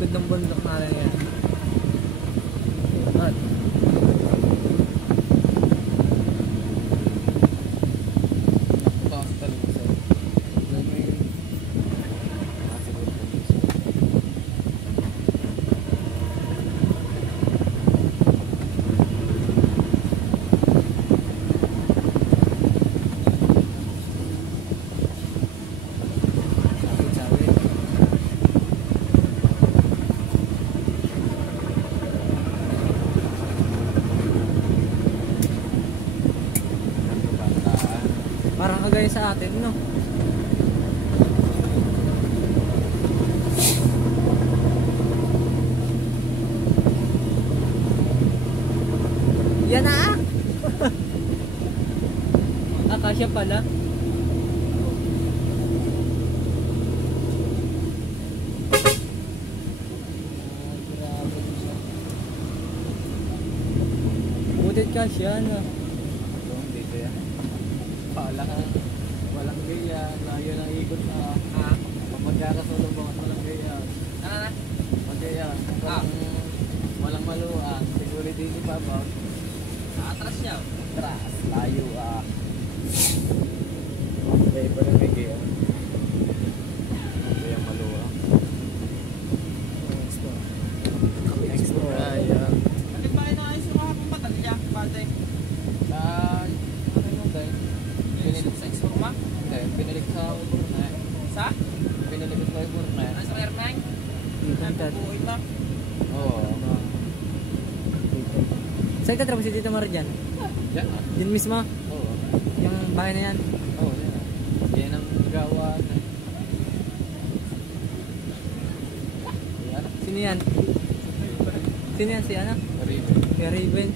likod ng bundok na rin yan. At parang kagaya sa atin, no? Yan na! Akasya pala. Butit kasya, no? Walang gaya, layo ng ikot sa magkakasulong mga walang gaya. Magaya, walang maluan, security ni Papa. Atras siya. Atras, layo Kaya pa rin may gaya. Kaya maluan. Next to kaya. Bakit ba inaayos yung mga patalya, pate? Pinilik sa Exforma? Hindi, pinilik sa Urna. Sa? Pinilik sa Urna. Ano sa Ermeng? Buhay na. Oo. Saan ka trabaho si Tito Mar dyan? Diyan Diyan mismo? Oo. Yung bahay na yan? Oo, yan. Yan ang gawa. Yan. Sino yan? Sino yan? Si ano? Riven. Si Raven.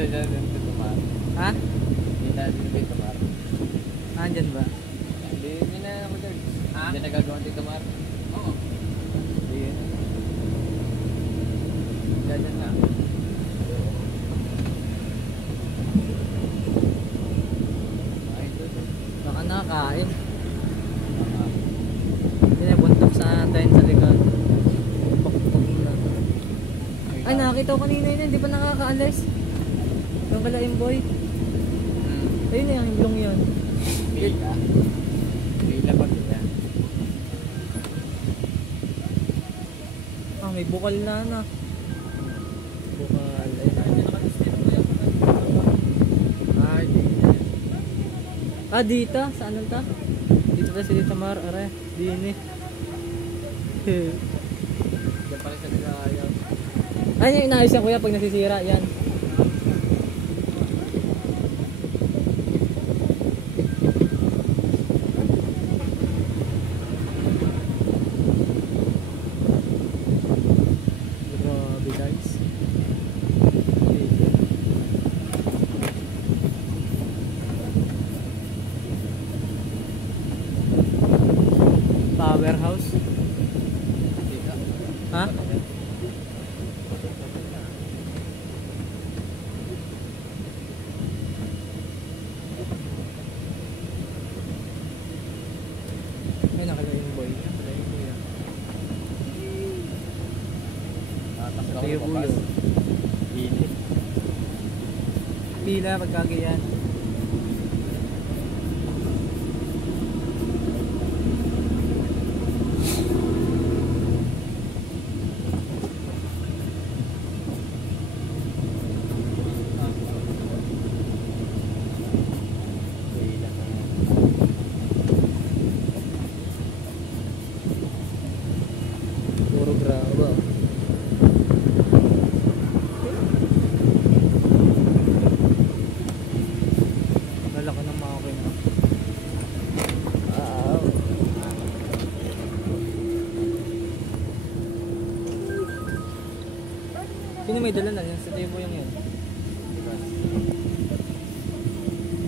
Dyan Tito Mar. Ha? Dyan Tito Mar. Andyan ba? Hindi na ako dyan. Ha? Dyan nagagawa ng Tito Mar. Oo. Dyan. Dyan na. Ay, doon. Baka nakakain. Pinabuntok sa tent sa likod. Pukpuk na. Ay, nakakita ko kanina yun. Hindi pa nakakaalis. Yung kala yung boy. Ayun na yung blong yun. Pila. Pila pa yan. Ah, may bukal na. Bukal. Ayun. Ay, dito. Ah, dito? Saan lang ta? Dito pa si Tito Mar. Are, dini. Diyan pala sa nilaayaw. Ay, yung inaayos yan kuya pag nasisira. Yan. Grabe guys. Powerhouse. Dito. Ha? Ay, nakalagay yung boy. Nakalagay yung boy. Tapos Ito yung buyo. Init. Pila pagkagayan. Puro graba. Lalaki ng makina. Wow. Sino may dala na yan? Sa table yung yan.